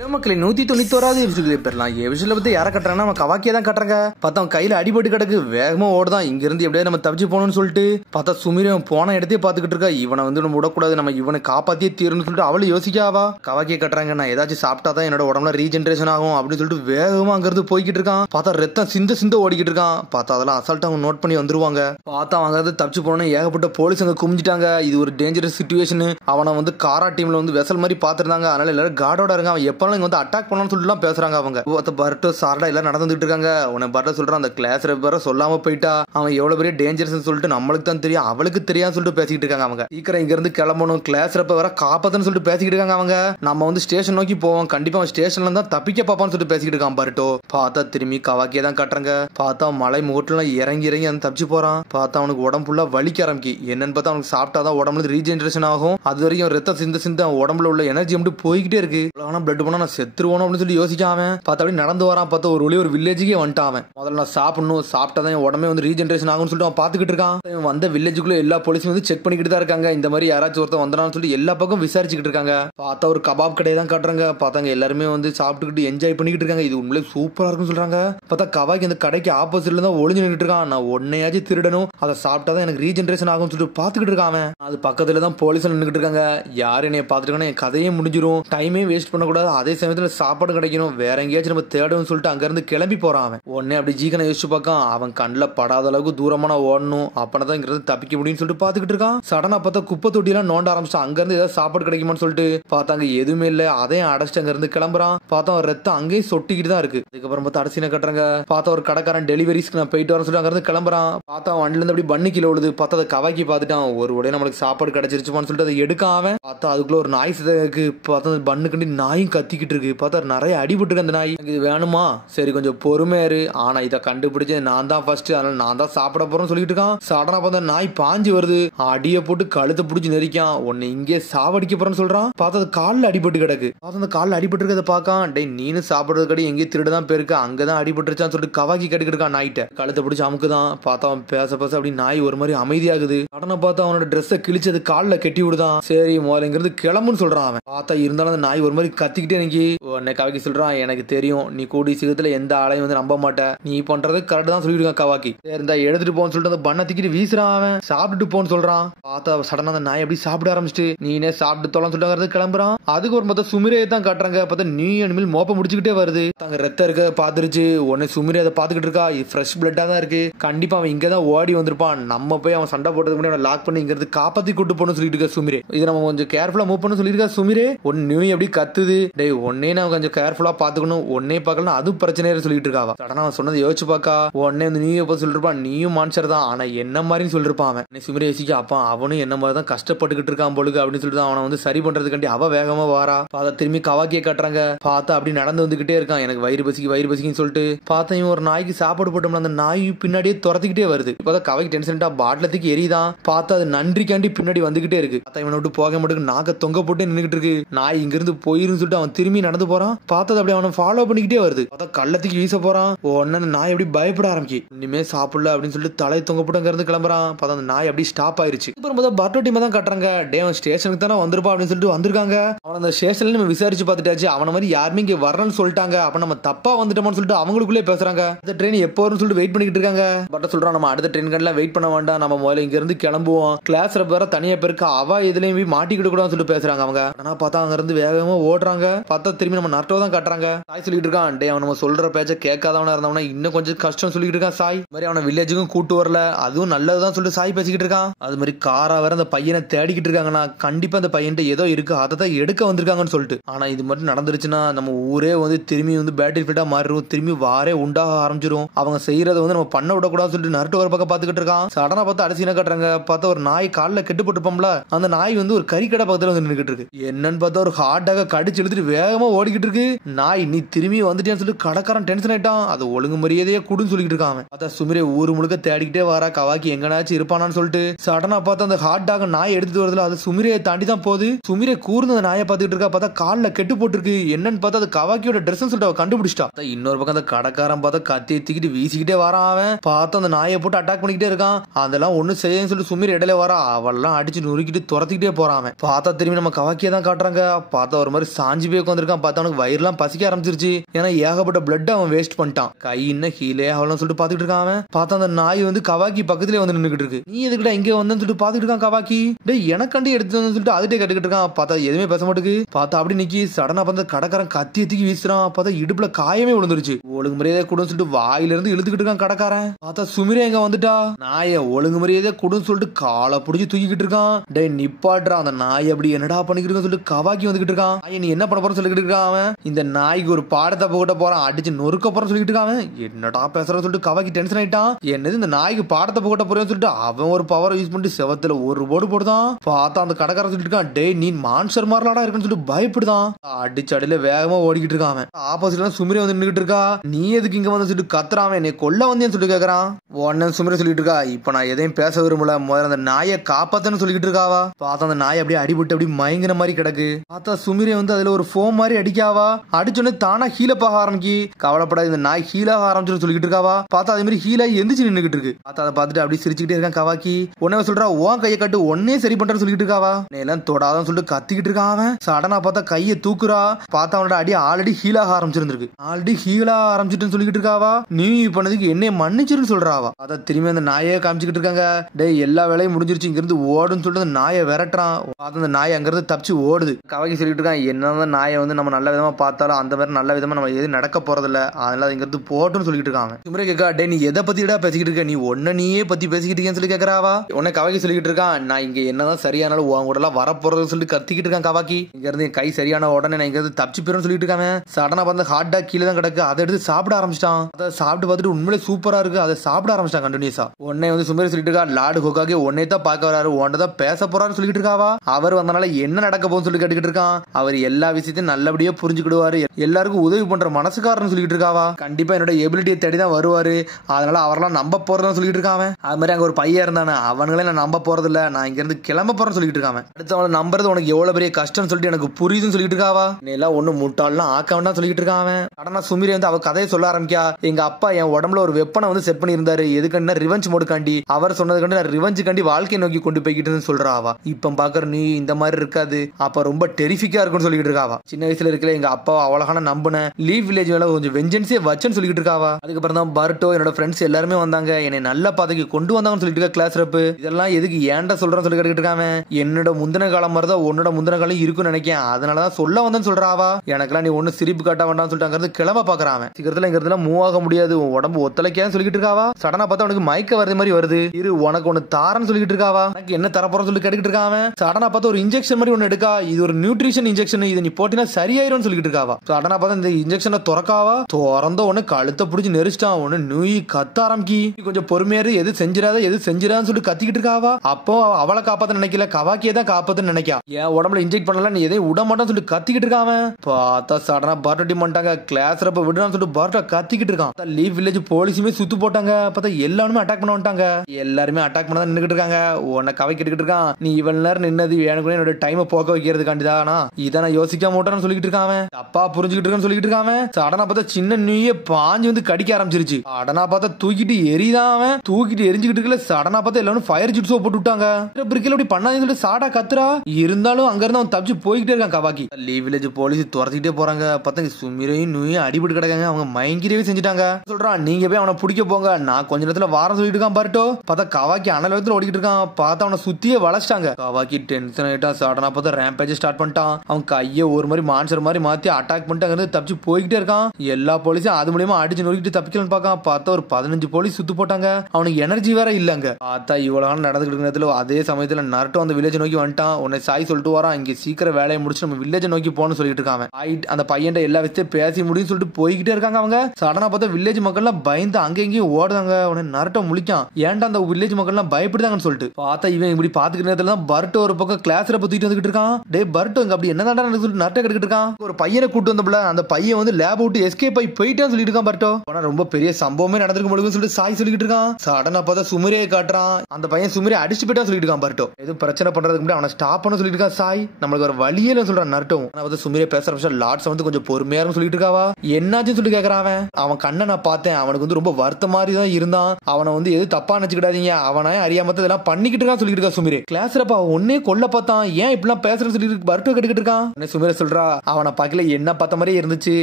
மக்களே 191வது எபிசோட் பெறலாம். எபிசோட்ல பத்தி யாரை கட்டுறாங்கன்னா நம்ம கவாக்கியா தான் கட்டுறாங்க. பார்த்தா கையில அடிபட்டு கிடக்கு, வேகமா ஓடுதான். இங்க இருந்து எப்படியா நம்ம தப்பிச்சு போகணும்னு சொல்லிட்டு பார்த்தா சுமிரம் போன இடத்தையே பாத்துக்கிட்டு இருக்கா. இவனை வந்து நம்ம விடக்கூடாது, நம்ம இவனை காப்பாத்தியே தீரணும்னு சொல்லிட்டு அவளை யோசிக்காவா. கவாக்கியா கட்டுறாங்க, நான் ஏதாச்சும் சாப்பிட்டாதான் என்னோட உடம்புல ரீஜென்ரேஷன் ஆகும் அப்படின்னு சொல்லிட்டு வேகமா அங்க இருந்து போய்கிட்டு இருக்கான். பார்த்தா ரத்தம் சிந்த ஓடிக்கிட்டு இருக்கான். பார்த்தா அதெல்லாம் அசால்ட்டா அவங்க நோட் பண்ணி வந்துருவாங்க. பார்த்தா அவங்க வந்து தப்பிச்சு போனோன்னு ஏகப்பட்ட போலீஸ் அங்க குமிஞ்சிட்டாங்க. இது ஒரு டேஞ்சரஸ் சிச்சுவேஷன். அவனை வந்து காரா டீம்ல வந்து வெசல் மாதிரி பாத்துருந்தாங்க. அதனால எல்லாரும் கார்டோட இருக்கான். எப்ப இங்க வந்து அட்டாக் பண்ணலாம்னு சொல்லிட்டு பேசுறாங்க அவங்க. பர்ட்டோ சாரடா எல்லாம் நடந்துட்டு இருக்காங்க. உன பர்ட்டோ சொல்றான், அந்த கிளாஸ் ரெப்பர சொல்லாம போயிட்டா அவன் எவ்வளவு பெரிய டேஞ்சர்ஸ் சொல்லிட்டு நம்மளுக்கு தான் தெரியும், அவளுக்கு தெரியாது சொல்லிட்டு பேசிக்கிட்டு இருக்காங்க அவங்க. சீக்கிரம் இங்க இருந்து கிளம்பணும், கிளாஸ் ரெப்ப வர காப்பாத்துன்னு சொல்லிட்டு பேசிக்கிட்டு இருக்காங்க அவங்க. நம்ம வந்து ஸ்டேஷன் நோக்கி போவோம், கண்டிப்பா அவன் ஸ்டேஷன்ல தான் தப்பிக்க பாப்பான்னு சொல்லிட்டு பேசிக்கிட்டு இருக்கான் பர்ட்டோ. பார்த்தா திரும்பி கவாக்கியா தான் காட்டுறாங்க. பார்த்தா மலை முகட்டுல இறங்கி அந்த தப்பிச்சு போறான். பார்த்தா அவனுக்கு உடம்பு ஃபுல்லா வலிக்க ஆரம்பிக்கு. என்னன்னு பார்த்தா அவனுக்கு சாப்பிட்டாதான் உடம்புல ரீஜெனரேஷன் ஆகும். அது வரைக்கும் ரத்தம் சிந்த அவன் உடம்புல உள்ள எனர்ஜி மட்டும் போய்கிட்டே இருக்கு. பிளட் போனா நான் செத்துருவோம் அப்படின்னு சொல்லி யோசிக்காம பார்த்தா அப்படி நடந்து வரான். பார்த்தா ஒரு வில்லேஜுக்கே வந்துட்டான். முதல்ல நான் சாப்பிடணும், சாப்பிட்டாதான் என் உடம்பே வந்து ரீஜெனரேஷன் ஆகும்னு சொல்லிட்டு அவன் பாத்துக்கிட்டு இருக்கான். வந்த வில்லேஜுக்குள்ள எல்லா போலீஸும் வந்து செக் பண்ணிக்கிட்டு தான் இருக்காங்க. இந்த மாதிரி யாராச்சும் ஒருத்தர் வந்தான்னு சொல்லி எல்லா பக்கம் விசாரிச்சுக்கிட்டு இருக்காங்க. பார்த்தா ஒரு கபாப் கடையை தான் காட்டுறாங்க. பார்த்தாங்க எல்லாருமே வந்து சாப்பிட்டுக்கிட்டு என்ஜாய் பண்ணிக்கிட்டு இருக்காங்க. இது உண்மையிலே சூப்பரா இருக்குன்னு சொல்றாங்க. பார்த்தா கவாக்கி அந்த கடைக்கு ஆப்போசிட்ல தான் ஒளிஞ்சு நின்றுட்டு இருக்கான். நான் ஒன்னையாச்சும் திருடணும், அதை சாப்பிட்டாதான் எனக்கு ரீஜெனரேஷன் ஆகும்னு சொல்லிட்டு பாத்துக்கிட்டு இருக்கான். அது பக்கத்துல தான் போலீஸ் நின்றுட்டு இருக்காங்க. யாரு என்னைய பாத்துட்டு என் கதையே முடிஞ்சிடும், டைமே வேஸ்ட் பண்ணக்கூடாது, அதே சமயத்துல சாப்பாடு கிடைக்கணும், வேற எங்கேயாச்சும் நம்ம தேடணும்னு சொல்லிட்டு அங்க இருந்து கிளம்பி போறான். அவன் உடனே அப்படி ஜீக்கனை யோசிச்சு பார்க்கான். அவன் கண்ணில் படாத அளவுக்கு தூரமான ஓடணும், அப்பதான் இங்க தப்பிக்க முடியும்னு சொல்லிட்டு பாத்துக்கிட்டு இருக்கான். சடனா பார்த்தா குப்பை தொட்டி எல்லாம் நோண்ட ஆரம்பிச்சு. அங்க இருந்து ஏதாவது சாப்பாடு கிடைக்குமான்னு சொல்லிட்டு பார்த்தாங்க, எதுவுமே இல்ல. அதையும் அடைச்சிட்டு அங்க இருந்து கிளம்புறான். பார்த்தா ரத்தம் அங்கேயும் சொட்டிக்கிட்டு தான் இருக்கு. அதுக்கப்புறம் பார்த்தா அரிசினை கட்டுறாங்க. பார்த்தா ஒரு கடைக்காரன் டெலிவரிஸ்க்கு நான் போயிட்டு வரேன்னு சொல்லிட்டு அங்க இருந்து கிளம்புறான். பார்த்தா வண்டில இருந்து அப்படி பண்ணி கீழே விழுது. பார்த்தா அதை கவாக்கி பார்த்துட்டான். ஒரு உடனே நம்மளுக்கு சாப்பாடு கிடைச்சிருச்சுமான்னு சொல்லிட்டு அதை எடுக்காம பார்த்தா அதுக்குள்ள ஒரு நாய் இருக்கு. பார்த்தா பண்ணு கண்டி நாயும் கத்திக்கிட்டு இருக்கு. பார்த்தா நிறைய அடிபட்டு அந்த நாய். இது வேணுமா, சரி கொஞ்சம் பொறுமையாரு, ஆனா இதை கண்டுபிடிச்ச நான் தான் ஃபர்ஸ்ட், அதனால நான் தான் சாப்பிட போறேன்னு சொல்லிட்டு இருக்கான். சடனா பார்த்தா நாய் பாஞ்சு வருது. அடியை போட்டு கழுத்தை பிடிச்சி நெரிக்கான். உன்னை இங்கே சாவடிக்க போறேன்னு சொல்றான். பார்த்தா அது காலில் அடிபட்டு கிடக்கு. பார்த்தா அந்த காலில் அடிபட்டு இருக்கதை பார்க்கான். டே நீனு சாப்பிடுறது கடை எங்கேயும் திருடுதான் போயிருக்க, அங்கதான் அடிபட்டுருச்சான்னு சொல்லிட்டு கவாக்கி கட்டுக்கிட்டு இருக்கான் நாய்ட்ட. கழுத்தை பிடிச்சி அமுக்குதான். பார்த்தா அவன் பேச அப்படி நாய் ஒரு மாதிரி அமைதியாகுது. சடனா பார்த்தா அவனோட ட்ரெஸ்ஸை கிழிச்சது காலில் கட்டி விடுதான். சரி முதல்ல கிளம்புன்னு சொல்றான் அவன். பார்த்தா இருந்தாலும் அந்த நாய் ஒரு மாதிரி கத்திக்கிட்டே நிக்கி. உடனே கவாக்கி சொல்றான், எனக்கு தெரியும் நீ கூடி சீக்கிரத்துல எந்த ஆளையும் வந்து நம்ப மாட்டேன், நீ பண்றது கரெக்ட் தான் சொல்லிருக்கான் கவாக்கி. இருந்தா எடுத்துட்டு போன்னு சொல்லிட்டு அந்த பண்ண தூக்கிட்டு வீசுறான். அவன் சாப்பிட்டுட்டு போன்னு சொல்றான். பார்த்தா சடனா அந்த நாய் எப்படி சாப்பிட ஆரம்பிச்சுட்டு நீனே சாப்பிட்டு தொலைன்னு சொல்லிட்டு கிளம்புறான். அதுக்கு ஒரு பார்த்தா சுமிரே தான் காட்டுறாங்க. பார்த்தா நீ இனிமேல் மோப்ப முடிச்சுக்கிட்டே வருது. அங்க ரத்தம் இருக்க பாத்துருச்சு. உடனே சுமிரே அதை பாத்துக்கிட்டு இருக்கா. இது ஃப்ரெஷ் பிளட்டா தான் இருக்கு, கண்டிப்பா அவன் இங்கதான் ஓடி வந்திருப்பான், நம்ம போய் அவன் சண்டை போட்டதுக்கு முன்னாடி அவன் லாக் பண்ணி இங்க இருந்து காப்பாத்தி கூட்டு போன்னு சொல்லிட்டு இருக்க சுமிரே. இது நம்ம கொஞ்சம் கேர்ஃபுல்லா மூவ் பண்ணு சொல்லிருக்கா சுமிரே. ஒன்னு நீ எப்படி கத்துது, டேய் ஒன்னே நான் கொஞ்சம் கேர்ஃபுல்லா பாத்துக்கணும், ஒன்னே பார்க்கலாம் அதுவும் பிரச்சனை சொல்லிட்டு இருக்காவா. சடனா அவன் சொன்னதை யோசிச்சு பாக்கா. உடனே வந்து நீ எப்ப சொல்லிருப்பான், நீயும் மான்சர் தான், ஆனா என்ன மாதிரி சொல்லிருப்பான் அவன். சுமிரே யோசிக்க, அப்பா அவனும் என்ன மாதிரி தான் கஷ்டப்பட்டுக்கிட்டு இருக்கான் பொழுது அப்படின்னு சொல்லிட்டு அவனை வந்து சரி பண்றதுக்காண்டி அவ வேகமா வாரா. பார்த்தா திரும்பி கவாக்கியை கட்டுறாங்க. பார்த்தா அப்படி நடந்து வந்துகிட்டே இருக்கான். எனக்கு வயிறு பசிக்குன்னு சொல்லிட்டு பார்த்தா இவன் ஒரு நாய்க்கு சாப்பாடு போட்டோம்னா அந்த நாய் பின்னாடியே துரத்திக்கிட்டே வருது. பார்த்தா கவாக்கி டென்ஷன்டா பாட்டிலத்துக்கு எரிதான். பார்த்தா அது நன்றிக்காண்டி பின்னாடி வந்துகிட்டே இருக்கு. பார்த்தா இவனை விட்டு போக மாட்டேங்குது, நாக்க தொங்க போட்டு நின்னுகிட்டு இருக்கு. நாய் இங்க இருந்து போயிருன்னு சொல்லிட்டு அவன் திரும்பி நடந்து போறான். பார்த்தா அப்படி அவனை ஃபாலோ பண்ணிக்கிட்டே வருது. பார்த்தா கள்ளத்துக்கு வீச போறான். உடனே நாய் எப்படி பயப்பட ஆரம்பிக்கு. இனிமே சாப்பிடல அப்படின்னு சொல்லிட்டு தலை தொங்க போட்டு அங்க இருந்து கிளம்புறான். பார்த்தா அந்த நாய் அப்படி ஸ்டாப் ஆயிருச்சு. அப்புறம் பார்த்தா பர்ட்டோ டீம் தான் கட்டுறாங்க. டே அவன் ஸ்டேஷனுக்கு தானே வந்திருப்பா அப்படின்னு சொல்லிட்டு வந்திருக்காங்க. அவன் அந்த ஸ்டேஷன்ல நம்ம விசாரிச்சு பார்த்துட்டாச்சு, அவன மாதிரி யாருமே இங்க வரணும்னு சொல்லிட்டாங்க, அப்ப நம்ம தப்பா வந்துட்டோம்னு சொல்லிட்டு அவங்களுக்குள்ளே பேசுறாங்க. அந்த ட்ரெயின் எப்போ வரும்னு சொல்லிட்டு வெயிட் பண்ணிக்கிட்டு இருக்காங்க. பர்ட்டோ சொல்றான், நம்ம அடுத்த ட்ரெயின் கண்டெல்லாம் வெயிட் பண்ண வேண்டாம், நம்ம முதல்ல இங்க இருந்து கிளம்புவோம், கிளாஸ் வேற தனியா பேருக்கு அவ இதுலயும் போய் மாட்டிக்கிட்டு கூடாதுன்னு சொல்லிட்டு பேசுறாங்க அவங்க. ஆனா பார்த்தா அங்க இருந்து வேகமா ஓடுறாங்க. பார்த்தா திரும்பி நம்ம நட்டோ தான் கட்டுறாங்க. சாய் சொல்லிட்டு இருக்கான், டே அவன் நம்ம சொல்ற பேச்ச கேட்காதவனா இருந்தவனா இன்னும் கொஞ்சம் கஷ்டம் சொல்லிட்டு இருக்கான் சாய். மாதிரி அவனை வில்லேஜுக்கும் கூட்டு வரல, அதுவும் நல்லதுதான் சொல்லிட்டு சாய் பேசிக்கிட்டு இருக்கான். அது மாதிரி காரா வேற அந்த பையனை தேடிக்கிட்டு இருக்காங்கன்னா கண்டிப்பா அந்த பையன் ஏதோ இருக்கு, அதை தான் எடுக்க வந்திருக்காங்கன்னு சொல்லிட்டு. ஆனா இது மட்டும் நடந்துருச்சுன்னா நம்ம ஊரே வந்து திரும்பி வந்து பேட்டில் ஃபீல்டா மாறிடும், திரும்பி வாரே உண்டாக ஆரம்பிச்சிடும். அவங்க செய்யறதை வந்து நம்ம பண்ண விடக்கூடாது சொல்லிட்டு நருட்டோ ஒரு பக்கம் பாத்துக்கிட்டு இருக்கான். சடனா பார்த்து அரிசினா கட்டுறாங்க. பார்த்தா ஒரு நாய் காலில் கெட்டுப்பட்டுப்போம்ல, அந்த நாய் வந்து ஒரு கறிக்கடை பக்கத்துல வந்து நின்றுட்டு இருக்கு. என்னன்னு பார்த்தா ஒரு ஹார்டாக கடிச்சு இழுத்துட்டு வேகமா ஓடிக்கிட்டு இருக்கு. நாய் நீ திரும்பி வந்துட்டேன்னு சொல்லிட்டு கடைக்காரன் டென்ஷன் ஆயிட்டான். அது ஒழுங்கு மரியாதையே கூடுன்னு சொல்லிட்டு இருக்கான். பார்த்தா சுமிரே ஊரு முழுக்க தேடிக்கிட்டே வரா, கவாக்கி எங்கனாச்சும் இருப்பானான்னு சொல்லிட்டு. சடனா பார்த்தா அந்த ஹார்டாக நாய் எடுத்துட்டு வருதுல, அது சுமிரையை தாண்டி தான் போகுது. சுமிரே கூர்ந்து அந்த நாயை பார்த்துட்டு இருக்கா. பார்த்தா காலில் கெட்டு போட்டுருக்கு. என்னன்னு பார்த்தா அது கவாக்கியோட ட்ரெஸ் சொல்லிட்டு அவ கண்டுபிடிச்சிட்டா. இன்னொரு பக்கம் அந்த கடைக்காரன் பார்த்தா கத்தியை தூக்கிட்டு வீசிக்கிட்டே வரான். அவன் பார்த்தா அந்த நாயை போட்டு அட்டாக் பண்ணிக்கிட்டே இருக்கான். அதெல்லாம் ஒன்னும் செய்யன்னு சொல்லிட்டு சுமிர் இடையில வரா. அவெல்லாம் அடிச்சு நுறுக்கிட்டு துரத்திக்கிட்டே போறான். பார்த்தா திரும்பி நம்ம கவாக்கியை தான் காட்டுறாங்க. பார்த்தா ஒரு மாதிரி சாஞ்சி போய் பக்கம் வந்திருக்கான். பார்த்தா அவனுக்கு வயிறுலாம் பசிக்க ஆரம்பிச்சிருச்சு. ஏன்னா ஏகப்பட்ட பிளட் அவன் வேஸ்ட் பண்ணிட்டான். கை இன்னும் ஹீலே ஆகலாம் சொல்லிட்டு பாத்துட்டு இருக்கான். அவன் பார்த்தா அந்த நாய் வந்து கவாக்கி பக்கத்துல வந்து நின்னுகிட்டு இருக்கு. நீ எதுக்கிட்ட இங்க வந்தேன்னு சொல்லிட்டு பாத்துட்டு இருக்கான் கவாக்கி. டேய் எனக்காண்டி எடுத்து வந்து சொல்லிட்டு அதுட்டே கட்டுக்கிட்டு இருக்கான். பார்த்தா எதுவுமே பேச மாட்டுக்கு. பார்த்தா அப்படி நிக்கி சடனா பார்த்த கடைக்காரன் கத்தி எத்திக்கி வீசுறான். பார்த்தா இடுப்புல காயமே விழுந்துருச்சு. ஒழுங்கு மரியாதை கொடுன்னு சொல்லிட்டு வாயில இருந்து இழுத்துக்கிட்டு இருக்கான் கடைக்காரன். பார்த்தா சுமிரே எங்க வந்துட்டா. நாய ஒழுங்கு மரியாதை கொடுன்னு சொல்லிட்டு காலை புடிச்சு தூக்கிக்கிட்டு இருக்கான். டேய் நிப்பாட்றா அந்த நாய் அப்படி என்னடா பண்ணிக்கிட்டு இருக்கான்னு சொல்லிட்டு கவாக்கி வந்துகிட்டு இருக்கான். நீ என்ன பண்ண போறன்னு சொல்லிக்கிட்டு இருக்கான். அவன் இந்த நாய்க்கு ஒரு பாடத்தை போட்ட போறான், அடிச்சு நொறுக்க போறன்னு சொல்லிட்டு இருக்கான். என்னடா பேசுறன்னு சொல்லிட்டு கவாக்கி டென்ஷன் ஆயிட்டான். என்னது இந்த நாய்க்கு பாடத்தை போட்ட போறேன்னு சொல்லிட்டு அவன் ஒரு பவர் யூஸ் பண்ணி செவத்துல ஒரு போடு போடுதான். பார்த்தா அந்த கடைக்காரன் சொல்லிட்டு இருக்கான். டேய் நீ மான்ஸ்டர் மாதிரிலாடா இருக்குன்னு சொல்லிட்டு பயப்படுதான். அடிச்சு அடியில வேகமா ஓடிக்கிட்டு இருக்கான். அவன் ஆப்போசிட்ல சுமிரே வந்து நின்னுட்டு இருக்கா. நீ எதுக்கு இங்க வந்து சொல்லிட்டு கத்துறான். என்னை கொல்ல வந்தேன்னு சொல்லிட்டு கேக்குறான். உடனே சுமிரே சொல்லிட்டு இருக்கா. இப்ப நான் எதையும் பேச விரும்பல, முதல்ல அந்த நாயை காப்பாத்தன்னு சொல்லிட்டு இருக்காவா. பார்த்தா அந்த நாய் அப்படியே அடிபட்டு அப்படி மயங்கின மாதிரி கிடக்கு. பார்த்தா சுமிரே வந்து அதுல ஒரு ஃபோம் மாதிரி அடிக்காவா. அடிச்சோடனே தானா ஹீல பார்க்க ஆரம்பிக்கி. கவலைப்படாது இந்த நாய் ஹீலாக ஆரம்பிச்சு சொல்லிட்டு இருக்காவா. பார்த்தா அதே மாதிரி ஹீலா எந்திரிச்சு நின்னுகிட்டு இருக்கு. பார்த்தா அதை பார்த்துட்டு அப்படி சிரிச்சுக்கிட்டே இருக்கான் கவாக்கி. உடனே சொல்றா உன் கையை கட்டு ஒன்னே சரி பண்றேன்னு சொல்லிட்டு இருக்காவா. எல்லாம் தொடாதான் சொல்லிட்டு கத்திக்கிட்டு இருக்கான். அவன் சடனா பார்த்தா கையை தூக்குறா. பார்த்தா அவனோட அடி ஆல்ரெடி ஹீலாக ஆரம்பிச்சிருந்திருக்கு. ஆல்ரெடி ஹீலா ஆரம்பிச்சுட்டு சொல்லிட்டு இருக்காவா. நீ பண்ணதுக்கு என்னை மன்னிச்சிருன்னு சொல்றாவா. அதை திரும்பி அந்த நாயை காமிச்சுக்கிட்டு இருக்காங்க. டேய் எல்லா வேலையும் முடிஞ்சிருச்சு, இங்க இருந்து ஓடுன்னு சொல்லிட்டு அந்த நாயை விரட்டுறான். பார்த்தா அந்த நாய் அங்க இருந்து தப்பிச்சு ஓடுது. கவாக்கி சொல்லிட்டு இருக்கான். என்னதான் நாயை வந்து நம்ம நல்ல விதமா பார்த்தாலும் அந்த மாதிரி நல்ல விதமா நம்ம எது நடக்க போறதில்ல, அதனால இங்க இருந்து போட்டுன்னு சொல்லிட்டு இருக்காங்க. சுமரே கேக்கா. டே நீ எதை பத்திடா பேசிக்கிட்டு இருக்க, நீ ஒன்ன நீயே பத்தி பேசிக்கிட்டு இருக்கேன்னு சொல்லி கேக்குறாவா. உன்னை கவாக்கி சொல்லிட்டு இருக்கான். நான் இங்க என்னதான் சரியானாலும் உன் கூட எல்லாம் வரப்போறதுன்னு சொல்லிட்டு கத்திக்கிட்டு இருக்கான் கவாக்கி. இங்க இருந்து கை சரியான உடனே நான் இங்க இருந்து தப்பிச்சு போறேன்னு சொல்லிட்டு இருக்காங்க. சடனா பார்த்து ஹாட் டாக் கீழே தான் கிடக்கு. அதை எடுத்து சாப்பிட ஆரம்பிச்சிட்டான். அதை சாப்பிட்டு பார்த்துட்டு உண்மையிலே சூப்பரா இருக்கு, அதை சாப்பிட ஆரம்பிச்சிட்டான் கண்டினியூஸா. உன்னை வந்து சுமரே சொல்லிட்டு இருக்கா. லார்டு ஹோக்காகி உன்னை தான் பார்க்க வராரு, உன்னை தான் பேச போறாருன்னு சொல்லிட்டு இருக்காவா. அவர் வந்தனால என்ன நடக்க போகுன்னு சொல்லி கேட்டுக்கிட்டு இருக்கான். அவர் எல்லா விஷயத்தையும் நல்லபடியா புரிஞ்சுக்கிடுவாரு, எல்லாருக்கும் உதவி பண்ற மனசுக்காரன்னு சொல்லிட்டு இருக்காவா. கண்டிப்பா என்னோட எபிலிட்டியை தேடி தான் வருவாரு, அதனால அவரெல்லாம் நம்ப போறதுன்னு சொல்லிட்டு இருக்கான். அது மாதிரி அங்க ஒரு பையன் இருந்தானே, அவங்களே நான் நம்ப போறது இல்ல, நான் இங்க இருந்து கிளம்ப போறேன்னு சொல்லிட்டு இருக்கான். அடுத்து அவனை நம்புறது உனக்கு எவ்வளவு பெரிய கஷ்டம் சொல்லிட்டு எனக்கு புரியுதுன்னு சொல்லிட்டு இருக்காவா. நீ எல்லாம் ஒண்ணு முட்டாள்லாம் ஆக்க வேண்டாம் சொல்லிட்டு இருக்கான். ஆனா சுமிரி வந்து அவ கதையை சொல்ல ஆரம்பிக்கா. எங்க அப்பா என் உடம்புல ஒரு வெப்பனை வந்து செட் பண்ணி இருந்தாரு, எதுக்குன்னா ரிவெஞ்ச் மோடுக்காண்டி. அவர் சொன்னதுக்காண்டி நான் ரிவெஞ்சுக்காண்டி வாழ்க்கையை நோக்கி கொண்டு போய்கிட்டு சொல்றாவா. இப்ப பாக்குற நீ இந்த மாதிரி இருக்காது, அப்ப ரொம்ப டெரிஃபிக்கா இருக்குன்னு சொல்லிட்டு இருக்காவா. சின்ன வயசுல இருக்கல எங்க அப்பா அவ்வளவு நம்பின லீவ் வில்லேஜ் மேல கொஞ்சம் வெஞ்சன்ஸே வச்சேன்னு சொல்லிட்டு இருக்காவா. அதுக்கப்புறம் தான் பர்ட்டோ என்னோட ஃப்ரெண்ட்ஸ் எல்லாருமே வந்தாங்க, என்னை நல்ல பாதைக்கு கொண்டு வந்தாங்கன்னு சொல்லிட்டு இருக்கா. கிளாஸ் ரப் இதெல்லாம் எதுக்கு ஏன்டா சொல்றேன்னு சொல்லி கேட்டுட்டு இருக்காங்க. என்னோட முந்தின காலம் மாதிரி தான் உன்னோட முந்தின காலம் இருக்குன்னு நினைக்கிறேன், அதனாலதான் சொல்ல வந்தேன்னு சொல்றாவா. எனக்கெல்லாம் நீ ஒண்ணு சிரிப்பு காட்ட வேண்டாம்னு சொல்லிட்டு கிளம்ப பாக்குறான். சீக்கிரத்துல இங்க மூவ் ஆக முடியாது, உடம்பு ஒத்தலைக்கான்னு சொல்லிட்டு இருக்காவா. சடனா பார்த்தா அவனுக்கு மயக்க வருது மாதிரி வருது. இரு உனக்கு ஒண்ணு தாரன்னு சொல்லிட்டு இருக்காவா. எனக்கு என்ன தரப்போறன்னு சொல்லி கேட்டுக்கிட்டு இருக்கான். சடனா பார்த்தா ஒரு இன்ஜெக்ஷன் மாதிரி ஒண்ணு எடுக்கா. இது ஒரு நியூட்ரிஷன் இன்ஜெக்ஷன், இது நீ போட்டினா சரியாயிரும் சொல்லிட்டு இருக்காவா. சடனா பார்த்தா இந்த இன்ஜெக்ஷனை திறக்காவா. திறந்த உடனே கழுத்தை பிடிச்சி நெரிச்சிட்டான். உடனே நூய் கத்த ஆரம்பிக்கி. கொஞ்சம் பொறுமையாரு, எது செஞ்சிடான்னு சொல்லி கத்திக்கிட்டு இருக்காவா. அப்போ அவளை காப்பாத்த நினைக்கல, கவாக்கியே தான் காப்பாத்துன்னு நினைக்கா. என் உடம்புல இன்ஜெக்ட் பண்ணல, நீ எதையும் விட மாட்டான்னு சொல்லி கத்திக்கிட்டு இருக்கான். பார்த்தா சடனா பார்ட்டோ டீம் பண்ணிட்டாங்க. கிளாஸ் ரப்ப விடுறான்னு சொல்லிட்டு பார்ட்டோ கத்திக்கிட்டு இருக்கான். லீவ் வில்லேஜ் போலீஸுமே சுத்து போட்டாங்க. பார்த்தா எல்லாருமே அட்டாக் பண்ண வந்துட்டாங்க. எல்லாருமே அட்டாக் பண்ண தான் நின்னுட்டு இருக்காங்க. உன்னை கவை கேட்டுக்கிட்டு இருக்கான். நீ இவ்வளவு நேரம் நின்னது எனக்கு என்னோட டைமை போக்க வைக்கிறதுக்காண்டிதானா, இதை நான் யோசிக்க மாட்டேன்னு சொல்லிட்டு இருக்கான். அப்பா புரிஞ்சுக்கிட்டு இருக்கான்னு சொல்லிட்டு இருக்கான். சடனா பார்த்தா சின்ன நுய்ய பாஞ்சு வந்து கடிக்க ஆரம்பிச்சிருச்சு. சடனா பார்த்தா தூக்கிட்டு எரிதான். தூக்கிட்டு எரிஞ்சுக்கிட்டு இருக்கல. சடனா பார்த்தா எல்லாரும் ஃபயர் ஜிட்ஸோ போட்டு விட்டாங்க. இப்படி பண்ணாதுன்னு சொல்லிட்டு சாடா கத்துறா. இருந்தாலும் அங்க இருந்து அவன் தப்பிச்சு போய்கிட்டே இருக்கான் கவாக்கி. லீவ் வில்லேஜ் போலீஸ் துரத்திட்டே போறாங்க. பார்த்தா சுமிரையும் நுயும் அடிபட்டு கிடக்காங்க. அவங்க மயங்கிரவே செஞ்சுட்டாங்க. சொல்றான் நீங்க போய் அவனை பிடிக்க போங்க, நான் கொஞ்ச நேரத்துல வாரம் சொல்லிட்டு இருக்கான் பர்ட்டோ. பார்த்தா கவாக்கி அனலத்துல ஓடிக்கிட்டு இருக்கான். பார்த்தா அவனை சுத்தியே வளைச்சிட்டாங்க. கவாக்கி டென்ஷன் ஆயிட்டான். சடனா பார்த்தா ரேம்பேஜ் ஸ்டார்ட் பண்ணிட்டான். அவன் கையை ஒரு மாதிரி மான்சர் மாதிரி மாத்தி அட்டாக் பண்ணிட்டு அங்க இருந்து தப்பிச்சு போய்கிட்டே இருக்கான். எல்லா போலீஸும் அது மூலியமா அடிச்சு நொறுக்கிட்டு தப்பிக்கலான்னு பார்க்கான். பார்த்தா ஒரு 15 போலீஸ் சுத்து போட்டாங்க. அவனுக்கு எனர்ஜி வேற இல்லங்க. பார்த்தா இவ்வளவு நடந்துகிட்டு நேரத்துல அதே சமயத்துல நருட்டோ அந்த வில்லேஜ் நோக்கி வந்துட்டான். உன்னை சாய் சொல்லிட்டு வரான், இங்க சீக்கிரம் வேலையை முடிச்சு நம்ம வில்லேஜ் நோக்கி போன்னு சொல்லிட்டு இருக்காங்க. அந்த பையன் எல்லா விஷயத்தையும் பேசி முடியும் சொல்லிட்டு போய்கிட்டே இருக்காங்க. அவங்க சடனா பார்த்தா வில்லேஜ் மக்கள் எல்லாம் பயந்து அங்க எங்கேயும் ஓடுதாங்க. உடனே நருட்டோ முழிக்கான், ஏன்டா அந்த வில்லேஜ் மக்கள் எல்லாம் பயப்படுதாங்கன்னு சொல்லிட்டு. பார்த்தா இவன் இப்படி பாத்துக்கிட்ட நேரத்துல தான் பர்ட்டோ ஒரு பக்கம் கிளாஸ் ரப்ப தூக்கிட்டு வந்துகிட்டு இருக்கான். டே பர்ட்டோ இங்க அப்படி என்னடா சொல்லிட்டு நருட்டோ கேட்டுக்கிட்டு இருக்கான். ஒரு பையனை கூட்டு வந்தப்பல அந்த பையன் வந்து லேப் விட்டு எஸ்கேப் ஆகி போயிட்டான்னு சொல்லிட்டு இருக்கான் பர்ட்டோ. ஆனா ரொம்ப பெரிய சம்பவமே நடந்திருக்க முடியும்னு சொல்லிட்டு சாய் சொல்லிட்டு இருக்கான். சடனா பார்த்தா சுமிரையை காட்டுறான். அந்த பையன் சுமிரையை அடிச்சு போயிட்டா சொல்லிட்டு இருக்கான் பர்ட்டோ. எதுவும் பிரச்சனை பண்றதுக்கு முன்னாடி அவனை ஸ்டாப் பண்ண சொல்லிட்டு இருக்கான் சாய். நம்மளுக்கு ஒரு வழியே சொல்றான் நருட்டோ. ஆனா சுமிரையை பேசுற லார்ட்ஸ் வந்து கொஞ்சம் பொறுமையா சொல்லிட்டு இருக்காவா. என்னாச்சுன்னு சொல்லி கேக்குறான். அவன் கண்ணை நான் பார்த்தேன், அவனுக்கு வந்து ரொம்ப வருத்த மாதிரி தான் இருந்தான். அவனை வந்து எது தப்பா நினைச்சுக்கிடாதீங்க, அவனே அறியாம இதெல்லாம் பண்ணிக்கிட்டு இருக்கான் சொல்லிட்டு இருக்கா சுமிரே. கிளாஸ் ரப்ப ஒன்னே கொல்ல பார்த்தான், ஏன் இப்படிலாம் பேசுறேன்னு சொல்லிட்டு பர்ட்டோ கேட்டுக்கிட்டு இருக்கான். சுமிரே சொல்றான், சொல்றா அவனை பாக்கல என்ன பார்த்த மாதிரியே இருந்துச்சு,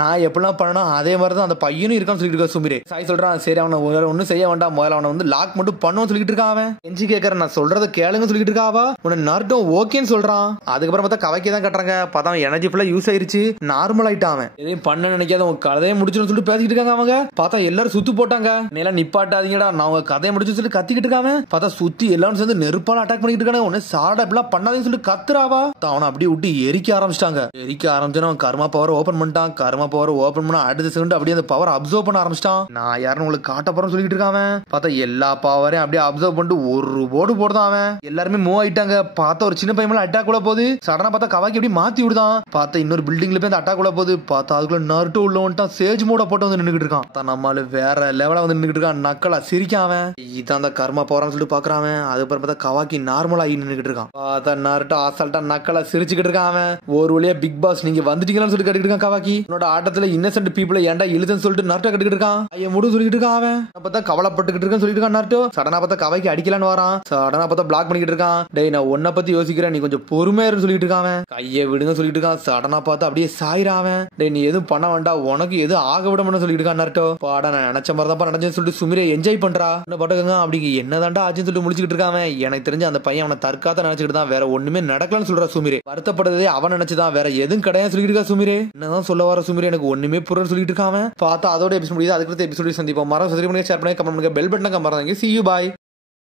நான் எப்படிலாம் பண்ணனா அதே மாதிரிதான் அந்த பையனும் இருக்கான்னு சொல்லிட்டு இருக்கா சுமிரே. சாய் சொல்றான் சரி அவனை ஒன்னும் செய்ய வேண்டாம், முதல்ல அவனை வந்து லாக் மட்டும் பண்ணுவோம் சொல்லிட்டு இருக்கான். அவன் எஞ்சி கேட்கற நான் சொல்றத கேளுங்க சொல்லிட்டு இருக்காவா. உன்னை நருட்டோ ஓகேன்னு சொல்றான். அதுக்கப்புறம் பார்த்தா கவாக்கி தான் கட்டுறாங்க. பார்த்தா எனர்ஜி ஃபுல்லா யூஸ் ஆயிருச்சு, நார்மல் ஆயிட்டான். அவன் எதையும் பண்ண நினைக்காத உங்க கதையை முடிச்சுன்னு சொல்லிட்டு பேசிட்டு இருக்காங்க. அவங்க பார்த்தா எல்லாரும் சுத்து போட்டாங்க. நீலாம் நிப்பாட்டாதீங்கடா நான் உங்க கதையை முடிச்சு சொல்லி கத்திக்கிட்டு இருக்காங்க. பார்த்தா சுத்தி எல்லாரும் சேர்ந்து நெருப்பால அட்டாக் பண்ணிட்டு இருக்காங்க. உன்னை சாட இப்பெல்லாம் பண்ணாதேன்னு சொல்லிட்டு கத்துறாவா. அவனை அப்படியே விட்டு எரிக்க ஆரம்பிச்சிட்டாங்க. எரிக்க ஆரம்பிச்சோன்னா அவன் கர்மா பவர் ஓபன் பண்ணிட்டான். கர்மா பவர் ஓபன் பண்ணா அடுத்த செகண்ட் அப்படியே அந்த பவர் அப்சர்வ் பண்ண ஆரம்பிச்சிட்டான். நான் யாருன்னு உங்களுக்கு காட்ட போறேன்னு சொல்லிட்டு இருக்கான். பார்த்தா எல்லா பவரையும் அப்படியே அப்சர்வ் பண்ணிட்டு ஒரு போர்டு போடுதான். அவன் எல்லாருமே மூவ் ஆயிட்டாங்க. பார்த்தா ஒரு சின்ன பையன் அட்டாக் கூட போகுது. சடனா பார்த்தா கவாக்கி எப்படி மாத்தி விடுதான். பார்த்தா இன்னொரு பில்டிங்ல போய் அட்டாக் கூட போகுது. பார்த்தா அதுக்குள்ள நருட்டோ உள்ள வந்துட்டான். சேஜ் மோட போட்டு வந்து நின்னுட்டு இருக்கான். நம்மள வேற லெவலா வந்து நின்னுட்டு இருக்கான். நக்கலா சிரிக்கான். அவன் இதான் அந்த கர்மா போறான்னு சொல்லிட்டு பாக்குறான். அதுக்கப்புறம் பார்த்தா கவாக்கி நார்மலா ஆகி நின்னுட்டு இருக்கான். பார்த்தா நருட்டோ அசால்ட்டா நக்கலா சிரிச்சுக்கிட்டு இருக்கான். அவன் ஒரு வழியா பிக் பாஸ் நீங்க வந்துட்டீங்களான்னு சொல்லிட்டு கட்டிட்டு இருக்கான். கவாக்கி உன்னோட ஆட்டத்துல இன்னசென்ட் பீப்புளை ஏன்டா இழுதுன்னு சொல்லிட்டு நருட்டோ கட்டிட்டு இருக்கான். ஐயா முடி சொல்லிட்டு இருக்கான். அவன் பார்த்தா கவலைப்பட்டுக்கிட்டு இருக்கான்னு சொல்லிட்டு இருக்கான். நருட்டோ சடனா பார்த்தா கவாக்கி அடிக்கலான்னு வரான். சடனா பார்த்தா பிளாக் பண்ணிக்கிட்டு இருக்கான். டேய் நான் உன்னை பத்தி யோசிக்கிறேன், நீ கொஞ்சம் பொறுமையா சொல்லிட்டு இருக்கான். கையை விடுங்க சொல்லிட்டு இருக்கான். சடனா பார்த்தா அப்படியே சாயிரான். டேய் நீ எதுவும் பண்ண வேண்டாம், உனக்கு எது ஆக விட முடியும் சொல்லிட்டு இருக்கான். நருட்டோ பாடா நான் நினைச்ச மாதிரி தான் நடந்துன்னு சொல்லிட்டு சுமிரே என்ஜாய் பண்றா. என்ன பட்டுக்கங்க அப்படி என்னதான்டா ஆச்சுன்னு சொல்லிட்டு முடிச்சுக்கிட்டு இருக்கான். எனக்கு தெரிஞ்சு அந்த பையன் அவனை தற்காத்த நினைச்சுக்கிட்டு தான், வேற ஒண்ணுமே நடக்கலன்னு சொல்றா சுமிரே. வருத்தப்படுறதே அவன் நினைச்சுதான், வேற எதுவும் கிடையாது சொல்லிட்டு இருக்கா சுமிரே. என்னதான் சொல்ல வர சுமிரே, எனக்கு ஒண்ணுமே புரியல சொல்லிட்டு இருக்கான். பார்த்தா அதோட எபிசோட் முடியுது. அதுக்கு எபிசோட் சந்திப்போம். மரம் சப்ஸ்கிரைப் பண்ணுங்க, ஷேர் பண்ணுங்க, கமெண்ட் பண்ணுங்க, பெல் பட்டனை மறந்துங்க. See you, bye.